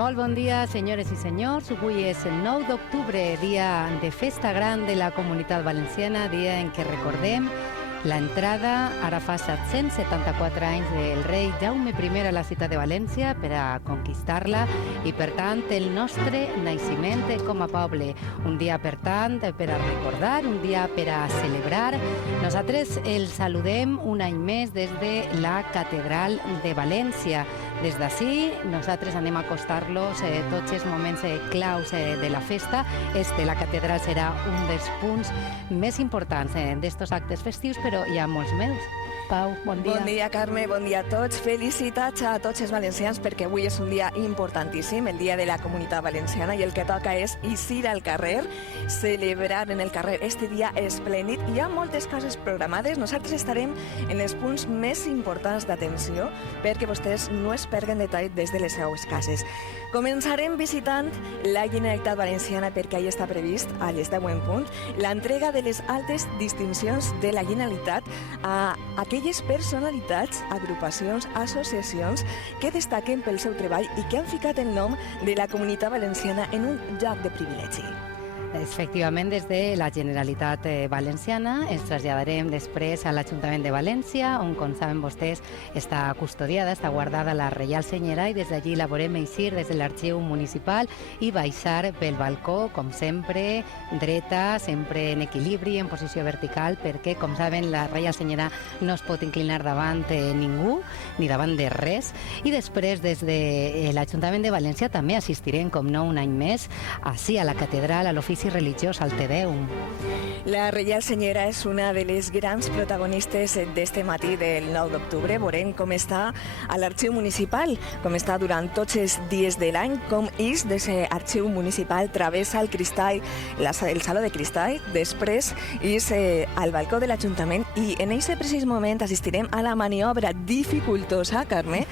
Molt bon dia, senyores i senyors. Avui és el 9 d'octubre, dia de festa gran de la Comunitat Valenciana, dia en què recordem l'entrada, ara fa 774 anys, del rei Jaume I a la ciutat de València per a conquistar-la i, per tant, el nostre naixement com a poble. Un dia, per tant, per a recordar, un dia per a celebrar. Nosaltres el saludem un any més des de la Catedral de València. Des d'ací, nosaltres anem a acostar-los tots els moments claus de la festa. La catedral serà un dels punts més importants d'estos actes festius, però hi ha molts més. Pau, bon dia. Bon dia, Carme, bon dia a tots. Felicitats a tots els valencians perquè avui és un dia importantíssim, el dia de la Comunitat Valenciana, i el que toca és eixir al carrer, celebrar en el carrer este dia esplèndid. Hi ha moltes coses programades. Nosaltres estarem en els punts més importants d'atenció perquè vostès no es perguen detall des de les seues cases. Començarem visitant la Generalitat Valenciana perquè ahí està previst, a les 10 en punt, l'entrega de les altes distincions de la Generalitat a aquelles personalitats, agrupacions, associacions que destaquen pel seu treball i que han ficat el nom de la Comunitat Valenciana en un lloc de privilegi. Efectivament, des de la Generalitat Valenciana ens traslladarem després a l'Ajuntament de València, on, com saben vostès, està custodiada, està guardada la Reial Senyera, i des d'allí la veurem eixir des de l'Arxiu Municipal i baixar pel balcó, com sempre, dreta, sempre en equilibri, en posició vertical, perquè, com saben, la Reial Senyera no es pot inclinar davant ningú, ni davant de res. I després, des de l'Ajuntament de València, també assistirem, com no, un any més, ací a la catedral, a l'ofici religiós, al Te Deum. La Reial Senyera és una de les grans protagonistes d'este matí del 9 d'octubre. Veurem com està a l'Arxiu Municipal, com està durant tots els dies de l'any, com és d'aquest Arxiu Municipal, travessa el cristall, el saló de cristall, després és al balcó de l'Ajuntament, i en aquest precís moment assistirem a la maniobra dificultosa, Carme,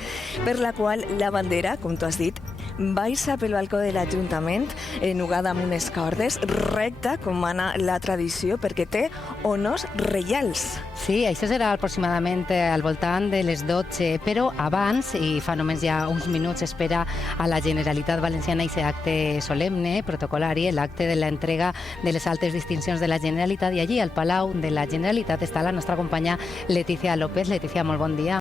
per la qual la bandera, com tu has dit, baixa pel balcó de l'Ajuntament, enugada amb unes cordes, recta, com mana la tradició, perquè té honors reials. Sí, això serà aproximadament al voltant de les 12, però abans, i fa només ja uns minuts, espera a la Generalitat Valenciana aquest acte solemne, protocolari, l'acte de l'entrega de les altes distincions de la Generalitat, i allí al Palau de la Generalitat està la nostra companya Letícia López. Letícia, molt bon dia.